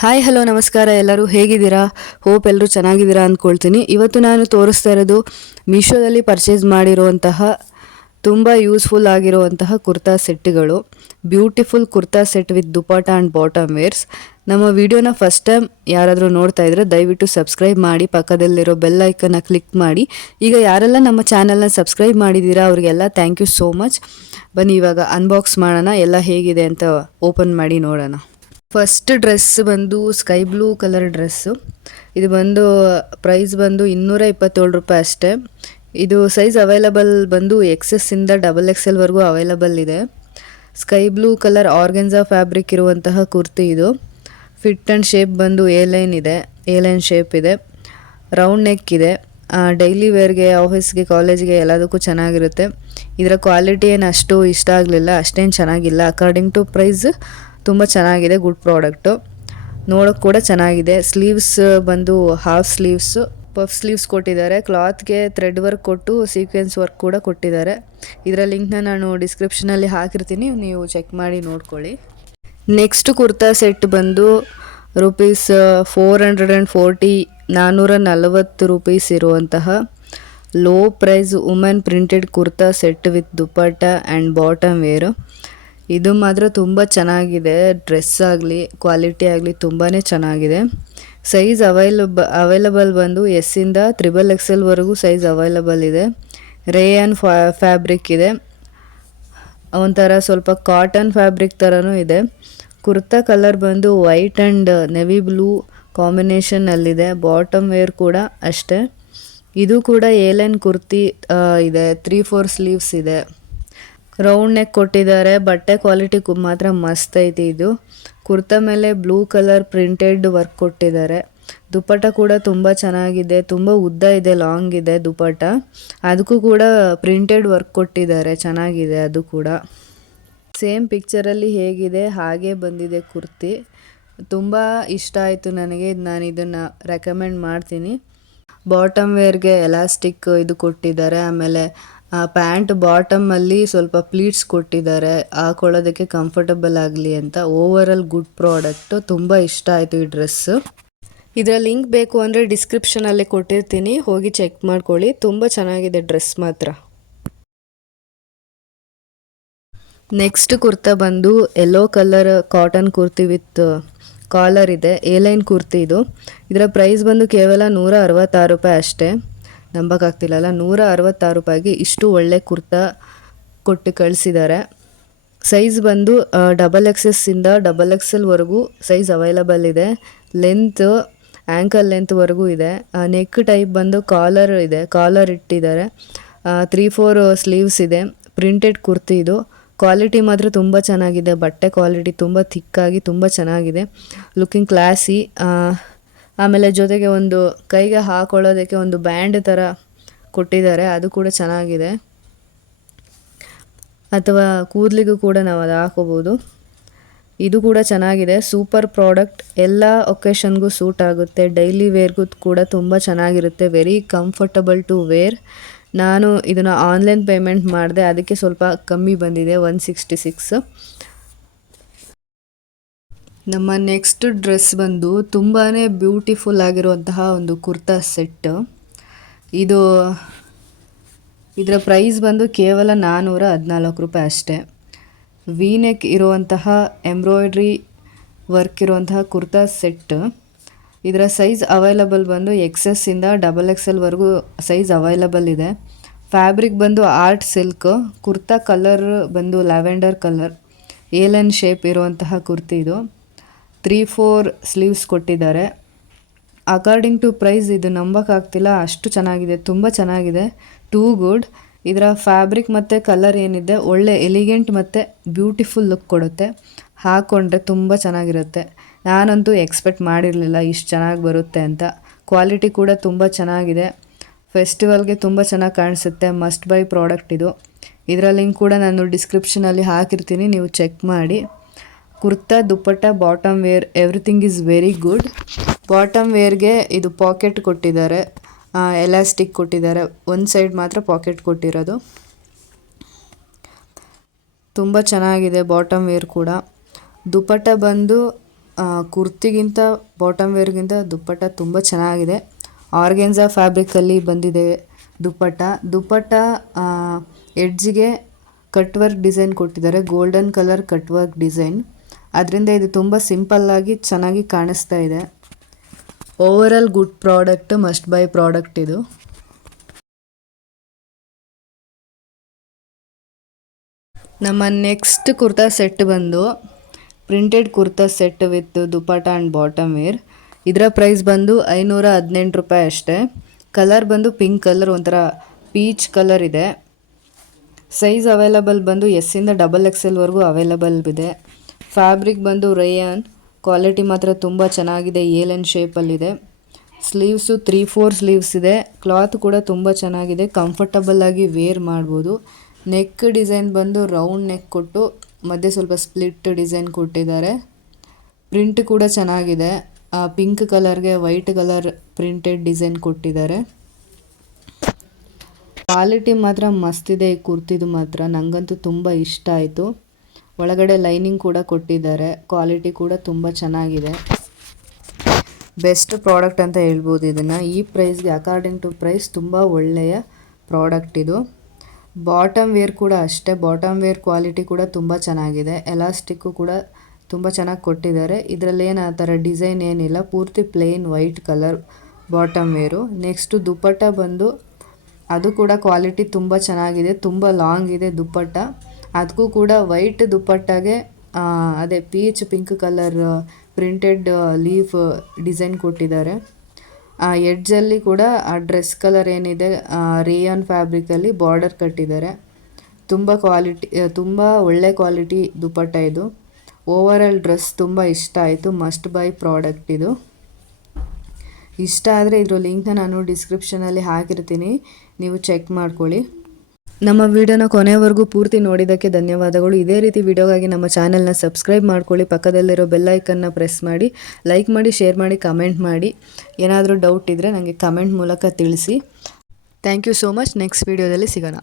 Hi hello ನಮಸ್ಕಾರ, ಎಲ್ಲರೂ ಹೇಗಿದ್ದೀರಾ? ಹೋಪ್ ಎಲ್ಲರೂ ಚೆನ್ನಾಗಿದ್ದೀರಾ ಅಂದ್ಕೊಳ್ತೀನಿ. ಇವತ್ತು ನಾನು ತೋರಿಸ್ತಾ ಇರೋದು ಮೀಶೋದಲ್ಲಿ ಪರ್ಚೇಸ್ ಮಾಡಿರುವಂತಹ ತುಂಬ ಯೂಸ್ಫುಲ್ ಆಗಿರುವಂತಹ ಕುರ್ತಾ ಸೆಟ್ಗಳು. Beautiful kurta set with dupatta and bottom wears. ನಮ್ಮ ವಿಡಿಯೋನ ಫಸ್ಟ್ ಟೈಮ್ ಯಾರಾದರೂ ನೋಡ್ತಾ ಇದ್ರೆ ದಯವಿಟ್ಟು ಸಬ್ಸ್ಕ್ರೈಬ್ ಮಾಡಿ, ಪಕ್ಕದಲ್ಲಿರೋ ಬೆಲ್ ಐಕನ್ನ ಕ್ಲಿಕ್ ಮಾಡಿ. ಈಗ ಯಾರೆಲ್ಲ ನಮ್ಮ ಚಾನಲ್ನ ಸಬ್ಸ್ಕ್ರೈಬ್ ಮಾಡಿದ್ದೀರಾ ಅವರಿಗೆಲ್ಲ ಥ್ಯಾಂಕ್ ಯು ಸೋ ಮಚ್. ಬನ್ನಿ ಇವಾಗ ಅನ್ಬಾಕ್ಸ್ ಮಾಡೋಣ, ಎಲ್ಲ ಹೇಗಿದೆ ಅಂತ ಓಪನ್ ಮಾಡಿ ನೋಡೋಣ. ಫಸ್ಟ್ ಡ್ರೆಸ್ ಬಂದು ಸ್ಕೈ ಬ್ಲೂ ಕಲರ್ ಡ್ರೆಸ್ಸು. ಇದು ಬಂದು ಪ್ರೈಸ್ ಬಂದು 227 ರೂಪಾಯಿ ಅಷ್ಟೇ. ಇದು ಸೈಜ್ ಅವೈಲಬಲ್ ಬಂದು XS ಇಂದ XXL ಅವೈಲಬಲ್ ಇದೆ. Sky blue colour organza fabric ಇರುವಂತಹ ಕುರ್ತಿ ಇದು. ಫಿಟ್ ಆ್ಯಂಡ್ ಶೇಪ್ ಬಂದು ಎ ಲೈನ್ ಶೇಪ್ ಇದೆ. ರೌಂಡ್ ನೆಕ್ ಇದೆ. ಡೈಲಿ ವೇರ್ಗೆ, ಆಫೀಸ್ಗೆ, ಕಾಲೇಜ್ಗೆ ಎಲ್ಲದಕ್ಕೂ ಚೆನ್ನಾಗಿರುತ್ತೆ. ಇದರ ಕ್ವಾಲಿಟಿ ಏನು ಅಷ್ಟು ಇಷ್ಟ ಆಗಲಿಲ್ಲ, ಅಷ್ಟೇನು ಚೆನ್ನಾಗಿಲ್ಲ. ಅಕಾರ್ಡಿಂಗ್ ಟು ಪ್ರೈಸ್ ತುಂಬ ಚೆನ್ನಾಗಿದೆ, ಗುಡ್ ಪ್ರಾಡಕ್ಟು. ನೋಡೋಕೆ ಕೂಡ ಚೆನ್ನಾಗಿದೆ. ಸ್ಲೀವ್ಸ್ ಬಂದು ಹಾಫ್ ಸ್ಲೀವ್ಸು, ಪಫ್ ಸ್ಲೀವ್ಸ್ ಕೊಟ್ಟಿದ್ದಾರೆ. ಕ್ಲಾತ್ಗೆ ಥ್ರೆಡ್ ವರ್ಕ್ ಕೊಟ್ಟು ಸೀಕ್ವೆನ್ಸ್ ವರ್ಕ್ ಕೂಡ ಕೊಟ್ಟಿದ್ದಾರೆ. ಇದರ ಲಿಂಕ್ನ ನಾನು ಡಿಸ್ಕ್ರಿಪ್ಷನಲ್ಲಿ ಹಾಕಿರ್ತೀನಿ, ನೀವು ಚೆಕ್ ಮಾಡಿ ನೋಡ್ಕೊಳ್ಳಿ. ನೆಕ್ಸ್ಟ್ ಕುರ್ತಾ ಸೆಟ್ ಬಂದು ರುಪೀಸ್ 440, 440 ರೂಪೀಸ್ ಇರುವಂತಹ low price women printed kurta set with dupatta and bottom wear. ಇದು ಮಾತ್ರ ತುಂಬ ಚೆನ್ನಾಗಿದೆ. ಡ್ರೆಸ್ ಆಗಲಿ, ಕ್ವಾಲಿಟಿ ಆಗಲಿ ತುಂಬಾ ಚೆನ್ನಾಗಿದೆ. ಸೈಜ್ ಅವೈಲಬಲ್ ಬಂದು S ಇಂದ XXL ಸೈಜ್ ಅವೈಲಬಲ್ ಇದೆ. ರೇಯನ್ ಫ್ಯಾಬ್ರಿಕ್ ಇದೆ. ಒಂಥರ ಸ್ವಲ್ಪ ಕಾಟನ್ ಫ್ಯಾಬ್ರಿಕ್ ಥರನೂ ಇದೆ. ಕುರ್ತಾ ಕಲರ್ ಬಂದು ವೈಟ್ ಆ್ಯಂಡ್ ನೆವಿ ಬ್ಲೂ ಕಾಂಬಿನೇಷನ್ನಲ್ಲಿದೆ. ಬಾಟಮ್ ವೇರ್ ಕೂಡ ಅಷ್ಟೇ. ಇದು ಕೂಡ ಎ ಲೈನ್ ಕುರ್ತಿ ಇದೆ. 3/4 ಸ್ಲೀವ್ಸ್ ಇದೆ. ರೌಂಡ್ ನೆಕ್ ಕೊಟ್ಟಿದ್ದಾರೆ. ಬಟ್ಟೆ ಕ್ವಾಲಿಟಿ ಮಾತ್ರ ಮಸ್ತ್ ಐತಿ. ಇದು ಕುರ್ತಾ ಮೇಲೆ ಬ್ಲೂ ಕಲರ್ ಪ್ರಿಂಟೆಡ್ ವರ್ಕ್ ಕೊಟ್ಟಿದ್ದಾರೆ. ದುಪಟ್ಟ ಕೂಡ ತುಂಬ ಚೆನ್ನಾಗಿದೆ, ತುಂಬ ಉದ್ದ ಇದೆ, ಲಾಂಗ್ ಇದೆ ದುಪಟ್ಟ. ಅದಕ್ಕೂ ಕೂಡ ಪ್ರಿಂಟೆಡ್ ವರ್ಕ್ ಕೊಟ್ಟಿದ್ದಾರೆ, ಚೆನ್ನಾಗಿದೆ ಅದು ಕೂಡ. ಸೇಮ್ ಪಿಕ್ಚರಲ್ಲಿ ಹೇಗಿದೆ ಹಾಗೆ ಬಂದಿದೆ ಕುರ್ತಿ. ತುಂಬ ಇಷ್ಟ ಆಯಿತು ನನಗೆ. ನಾನು ಇದನ್ನು ರೆಕಮೆಂಡ್ ಮಾಡ್ತೀನಿ. ಬಾಟಮ್ ವೇರ್ಗೆ ಎಲಾಸ್ಟಿಕ್ ಇದು ಕೊಟ್ಟಿದ್ದಾರೆ. ಆಮೇಲೆ ಪ್ಯಾಂಟ್ ಬಾಟಮಲ್ಲಿ ಸ್ವಲ್ಪ ಪ್ಲೀಟ್ಸ್ ಕೊಟ್ಟಿದ್ದಾರೆ, ಹಾಕೊಳ್ಳೋದಕ್ಕೆ ಕಂಫರ್ಟಬಲ್ ಆಗಲಿ ಅಂತ. Overall good product. ತುಂಬ ಇಷ್ಟ ಆಯಿತು ಈ ಡ್ರೆಸ್ಸು. ಇದರ ಲಿಂಕ್ ಬೇಕು ಅಂದರೆ ಡಿಸ್ಕ್ರಿಪ್ಷನಲ್ಲಿ ಕೊಟ್ಟಿರ್ತೀನಿ, ಹೋಗಿ ಚೆಕ್ ಮಾಡ್ಕೊಳ್ಳಿ. ತುಂಬ ಚೆನ್ನಾಗಿದೆ ಡ್ರೆಸ್ ಮಾತ್ರ. ನೆಕ್ಸ್ಟ್ ಕುರ್ತಾ ಬಂದು yellow colour cotton kurti with collar ಇದೆ. ಎ ಲೈನ್ ಕುರ್ತಿ ಇದು. ಇದರ ಪ್ರೈಸ್ ಬಂದು ಕೇವಲ 166 ರೂಪಾಯಿ ಅಷ್ಟೇ. ನಂಬಕ್ಕಾಗ್ತಿಲ್ಲಲ್ಲ, 166 ರೂಪಾಯಿಗೆ ಇಷ್ಟು ಒಳ್ಳೆ ಕುರ್ತಾ ಕೊಟ್ಟು ಕಳಿಸಿದ್ದಾರೆ. ಸೈಜ್ ಬಂದು XXS ಇಂದ XXL ಸೈಜ್ ಅವೈಲಬಲ್ ಇದೆ. ಲೆಂತ್ ಆ್ಯಂಕಲ್ ಲೆಂತ್ವರೆಗೂ ಇದೆ. ನೆಕ್ ಟೈಪ್ ಬಂದು ಕಾಲರ್ ಇದೆ, ಕಾಲರ್ ಇಟ್ಟಿದ್ದಾರೆ. 3/4 ಸ್ಲೀವ್ಸ್ ಇದೆ. ಪ್ರಿಂಟೆಡ್ ಕುರ್ತಿ ಇದು. ಕ್ವಾಲಿಟಿ ಮಾತ್ರ ತುಂಬ ಚೆನ್ನಾಗಿದೆ. ಬಟ್ಟೆ ಕ್ವಾಲಿಟಿ ತುಂಬ ಥಿಕ್ಕಾಗಿ ತುಂಬ ಚೆನ್ನಾಗಿದೆ. Looking classy. ಆಮೇಲೆ ಜೊತೆಗೆ ಒಂದು ಕೈಗೆ ಹಾಕೊಳ್ಳೋದಕ್ಕೆ ಒಂದು ಬ್ಯಾಂಡ್ ಥರ ಕೊಟ್ಟಿದ್ದಾರೆ, ಅದು ಕೂಡ ಚೆನ್ನಾಗಿದೆ. ಅಥವಾ ಕೂದಲಿಗೂ ಕೂಡ ನಾವು ಅದು ಹಾಕೋಬೋದು. ಇದು ಕೂಡ ಚೆನ್ನಾಗಿದೆ. Super product. ಎಲ್ಲ ಒಕೇಶನ್ಗೂ ಸೂಟ್ ಆಗುತ್ತೆ. ಡೈಲಿ ವೇರ್ಗೂ ಕೂಡ ತುಂಬ ಚೆನ್ನಾಗಿರುತ್ತೆ. Very comfortable to wear. ನಾನು ಇದನ್ನು ಆನ್ಲೈನ್ ಪೇಮೆಂಟ್ ಮಾಡಿದೆ, ಅದಕ್ಕೆ ಸ್ವಲ್ಪ ಕಮ್ಮಿ ಬಂದಿದೆ, 166. ನಮ್ಮ ನೆಕ್ಸ್ಟ್ ಡ್ರೆಸ್ ಬಂದು ತುಂಬಾ ಬ್ಯೂಟಿಫುಲ್ ಆಗಿರುವಂತಹ ಒಂದು ಕುರ್ತಾ ಸೆಟ್. ಇದರ ಪ್ರೈಸ್ ಬಂದು ಕೇವಲ 414 ರೂಪಾಯಿ ಅಷ್ಟೇ. ವಿ ನೆಕ್ ಇರುವಂತಹ ಎಂಬ್ರಾಯ್ಡ್ರಿ ವರ್ಕ್ ಇರುವಂತಹ ಕುರ್ತಾ ಸೆಟ್. ಇದರ ಸೈಜ್ ಅವೈಲಬಲ್ ಬಂದು XS ಇಂದ XXL ಸೈಜ್ ಅವೈಲಬಲ್ ಇದೆ. ಫ್ಯಾಬ್ರಿಕ್ ಬಂದು ಆರ್ಟ್ ಸಿಲ್ಕ್. ಕುರ್ತಾ ಕಲರ್ ಬಂದು lavender colour. A line shape ಇರುವಂತಹ ಕುರ್ತಿ ಇದು. 3/4 ಸ್ಲೀವ್ಸ್ ಕೊಟ್ಟಿದ್ದಾರೆ. ಅಕಾರ್ಡಿಂಗ್ ಟು ಪ್ರೈಸ್ ಇದು ನಂಬಕ್ಕಾಗ್ತಿಲ್ಲ, ಅಷ್ಟು ಚೆನ್ನಾಗಿದೆ, ತುಂಬ ಚೆನ್ನಾಗಿದೆ. Too good. ಇದರ ಫ್ಯಾಬ್ರಿಕ್ ಮತ್ತು ಕಲರ್ ಏನಿದೆ ಒಳ್ಳೆ ಎಲಿಗೆಂಟ್ ಮತ್ತು ಬ್ಯೂಟಿಫುಲ್ ಲುಕ್ ಕೊಡುತ್ತೆ. ಹಾಕ್ಕೊಂಡ್ರೆ ತುಂಬ ಚೆನ್ನಾಗಿರುತ್ತೆ. ನಾನಂತೂ ಎಕ್ಸ್ಪೆಕ್ಟ್ ಮಾಡಿರಲಿಲ್ಲ ಇಷ್ಟು ಚೆನ್ನಾಗಿ ಬರುತ್ತೆ ಅಂತ. ಕ್ವಾಲಿಟಿ ಕೂಡ ತುಂಬ ಚೆನ್ನಾಗಿದೆ. ಫೆಸ್ಟಿವಲ್ಗೆ ತುಂಬ ಚೆನ್ನಾಗಿ ಕಾಣಿಸುತ್ತೆ. ಮಸ್ಟ್ ಬೈ ಪ್ರಾಡಕ್ಟ್ ಇದು. ಇದರ ಲಿಂಕ್ ಕೂಡ ನಾನು ಡಿಸ್ಕ್ರಿಪ್ಷನಲ್ಲಿ ಹಾಕಿರ್ತೀನಿ, ನೀವು ಚೆಕ್ ಮಾಡಿ. Kurta, dupatta, bottom wear everything is very good. Bottom ವೇರ್ಗೆ ಇದು ಪಾಕೆಟ್ ಕೊಟ್ಟಿದ್ದಾರೆ, ಎಲಾಸ್ಟಿಕ್ ಕೊಟ್ಟಿದ್ದಾರೆ. ಒಂದು ಸೈಡ್ ಮಾತ್ರ ಪಾಕೆಟ್ ಕೊಟ್ಟಿರೋದು. ತುಂಬ ಚೆನ್ನಾಗಿದೆ ಬಾಟಮ್ ವೇರ್ ಕೂಡ. ದುಪಟ್ಟ ಬಂದು ಕುರ್ತಿಗಿಂತ ಬಾಟಮ್ ವೇರ್ಗಿಂತ ದುಪ್ಪಟ್ಟ ತುಂಬ ಚೆನ್ನಾಗಿದೆ. ಆರ್ಗೆನ್ಸಾ ಫ್ಯಾಬ್ರಿಕಲ್ಲಿ ಬಂದಿದೆ ದುಪ್ಪಟ್ಟ ಎಡ್ಜಿಗೆ ಕಟ್ ವರ್ಕ್ ಡಿಸೈನ್ ಕೊಟ್ಟಿದ್ದಾರೆ, golden colour cut work design. ಅದರಿಂದ ಇದು ತುಂಬ ಸಿಂಪಲ್ಲಾಗಿ ಚೆನ್ನಾಗಿ ಕಾಣಿಸ್ತಾ ಇದೆ. Overall good product, must buy product ಇದು. ನಮ್ಮ ನೆಕ್ಸ್ಟ್ ಕುರ್ತಾ ಸೆಟ್ ಬಂದು printed kurta set with dupatta and bottom wear. ಇದರ ಪ್ರೈಸ್ ಬಂದು 518 ರೂಪಾಯಿ ಅಷ್ಟೇ. ಕಲರ್ ಬಂದು ಪಿಂಕ್ ಕಲರ್, ಒಂಥರ ಪೀಚ್ ಕಲರ್ ಇದೆ. ಸೈಜ್ ಅವೈಲಬಲ್ ಬಂದು ಎಸ್ಸಿಂದ XXL ಅವೈಲಬಲ್ ಇದೆ. ಫ್ಯಾಬ್ರಿಕ್ ಬಂದು ರೇಯಾನ್, ಕ್ವಾಲಿಟಿ ಮಾತ್ರ ತುಂಬ ಚೆನ್ನಾಗಿದೆ, ಏಲನ್ ಶೇಪಲ್ಲಿದೆ. ಸ್ಲೀವ್ಸು 3/4 ಸ್ಲೀವ್ಸ್ ಇದೆ. ಕ್ಲಾತ್ ಕೂಡ ತುಂಬ ಚೆನ್ನಾಗಿದೆ, ಕಂಫರ್ಟಬಲ್ ಆಗಿ ವೇರ್ ಮಾಡ್ಬೋದು. ನೆಕ್ ಡಿಸೈನ್ ಬಂದು ರೌಂಡ್ ನೆಕ್ ಕೊಟ್ಟು ಮಧ್ಯೆ ಸ್ವಲ್ಪ ಸ್ಪ್ಲಿಟ್ ಡಿಸೈನ್ ಕೊಟ್ಟಿದ್ದಾರೆ. ಪ್ರಿಂಟ್ ಕೂಡ ಚೆನ್ನಾಗಿದೆ, ಪಿಂಕ್ ಕಲರ್ಗೆ ವೈಟ್ ಕಲರ್ ಪ್ರಿಂಟೆಡ್ ಡಿಸೈನ್ ಕೊಟ್ಟಿದ್ದಾರೆ. ಕ್ವಾಲಿಟಿ ಮಾತ್ರ ಮಸ್ತಿದೆ ಈ ಕುರ್ತಿದು ಮಾತ್ರ, ನನಗಂತೂ ತುಂಬ ಇಷ್ಟ ಆಯಿತು. ಒಳಗಡೆ ಲೈನಿಂಗ್ ಕೂಡ ಕೊಟ್ಟಿದ್ದಾರೆ, ಕ್ವಾಲಿಟಿ ಕೂಡ ತುಂಬ ಚೆನ್ನಾಗಿದೆ. ಬೆಸ್ಟ್ ಪ್ರಾಡಕ್ಟ್ ಅಂತ ಹೇಳ್ಬೋದು ಇದನ್ನು. ಈ ಪ್ರೈಸ್ಗೆ ಅಕಾರ್ಡಿಂಗ್ ಟು ಪ್ರೈಸ್ ತುಂಬ ಒಳ್ಳೆಯ ಪ್ರಾಡಕ್ಟ್ ಇದು. ಬಾಟಮ್ ವೇರ್ ಕೂಡ ಅಷ್ಟೇ, ಬಾಟಮ್ ವೇರ್ ಕ್ವಾಲಿಟಿ ಕೂಡ ತುಂಬ ಚೆನ್ನಾಗಿದೆ. ಎಲಾಸ್ಟಿಕ್ಕು ಕೂಡ ತುಂಬ ಚೆನ್ನಾಗಿ ಕೊಟ್ಟಿದ್ದಾರೆ. ಇದರಲ್ಲೇನು ಆ ಥರ ಡಿಸೈನ್ ಏನಿಲ್ಲ, ಪೂರ್ತಿ plain white colour bottom wear. Next dupatta ಬಂದು ಅದು ಕೂಡ ಕ್ವಾಲಿಟಿ ತುಂಬ ಚೆನ್ನಾಗಿದೆ, ತುಂಬ ಲಾಂಗ್ ಇದೆ ದುಪ್ಪಟ್ಟ. ಅದಕ್ಕೂ ಕೂಡ ವೈಟ್ ದುಪ್ಪಟ್ಟಾಗೆ ಅದೇ peach pink colour printed leaf design ಕೊಟ್ಟಿದ್ದಾರೆ. ಎಡ್ಜಲ್ಲಿ ಕೂಡ ಆ ಡ್ರೆಸ್ ಕಲರ್ ಏನಿದೆ ರೇಯಾನ್ ಫ್ಯಾಬ್ರಿಕಲ್ಲಿ ಬಾರ್ಡರ್ ಕಟ್ಟಿದ್ದಾರೆ. ತುಂಬ ಒಳ್ಳೆ ಕ್ವಾಲಿಟಿ ದುಪ್ಪಟ್ಟ ಇದು. ಓವರಾಲ್ ಡ್ರೆಸ್ ತುಂಬ ಇಷ್ಟ ಆಯಿತು, ಮಸ್ಟ್ ಬೈ ಪ್ರಾಡಕ್ಟ್ ಇದು. ಇಷ್ಟ ಆದರೆ ಇದರ ಲಿಂಕ್ನ ನಾನು ಡಿಸ್ಕ್ರಿಪ್ಷನಲ್ಲಿ ಹಾಕಿರ್ತೀನಿ, ನೀವು ಚೆಕ್ ಮಾಡ್ಕೊಳ್ಳಿ. ನಮ್ಮ ವಿಡಿಯೋನ ಕೊನೆವರೆಗೂ ಪೂರ್ತಿ ನೋಡಿದ್ದಕ್ಕೆ ಧನ್ಯವಾದಗಳು. ಇದೇ ರೀತಿ ವಿಡಿಯೋಗಾಗಿ ನಮ್ಮ ಚಾನಲ್ನ ಸಬ್ಸ್ಕ್ರೈಬ್ ಮಾಡ್ಕೊಳ್ಳಿ, ಪಕ್ಕದಲ್ಲಿರೋ ಬೆಲ್ ಐಕನ್ನ ಪ್ರೆಸ್ ಮಾಡಿ, ಲೈಕ್ ಮಾಡಿ, ಶೇರ್ ಮಾಡಿ, ಕಮೆಂಟ್ ಮಾಡಿ. ಏನಾದರೂ ಡೌಟ್ ಇದ್ದರೆ ನನಗೆ ಕಮೆಂಟ್ ಮೂಲಕ ತಿಳಿಸಿ. Thank you so much. Next ವಿಡಿಯೋದಲ್ಲಿ ಸಿಗೋಣ.